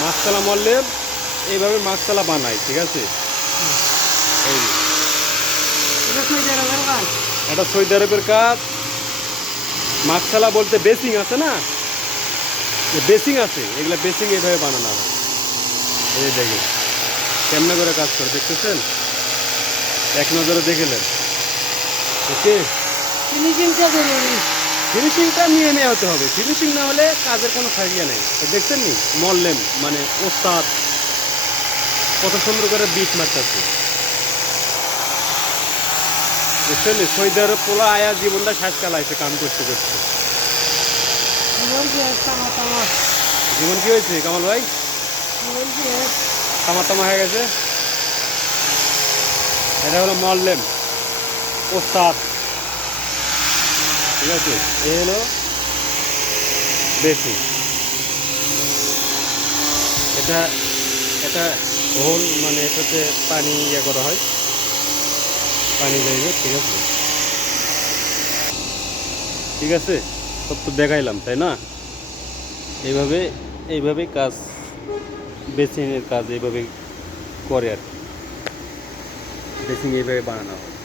মাছতলা মল্লেম এইভাবে মাছতলা বানায়, ঠিক আছে। এই এটা সৌদি আরবের কাজ। মাছতলা বলতে বেসিং আছে না, বেসিং আছে, এগুলা বেসিং এইভাবে বানানো হয়। এই দেখেন কেমনে করে কাজ করে, দেখতেছেন, এক নজরে দেখলেন। ওকে, ফিনিশিংটা নিয়ে নেওয়া হতে হবে, ফিনিশিং না হলে কাজের কোনো ফাইয়া নেই। দেখছেন নি মল্লেম মানে ওস্তাদ কত সুন্দর করে বিট মারতেছে, দেখছেন নি। সৌদি আরব পোলা আয়া জীবনটা শ্বাস চালাইছে কাম করতে করতে। জীবন কি হয়েছে কামাল ভাই? তামা তামা হয়ে গেছে। এটা হলো মল্লেম ওস্তাদ, ঠিক আছে। এ হলো বেসিং। এটা এটা হোল মানে এটাতে পানি ইয়ে করা হয়, পানি যাইবে, ঠিক আছে। ঠিক আছে, সব তো দেখাইলাম তাই না। এইভাবে এইভাবেই কাজ, বেসিংয়ের কাজ এইভাবে করে আর কি। বেসিং এইভাবে বানানো হয়।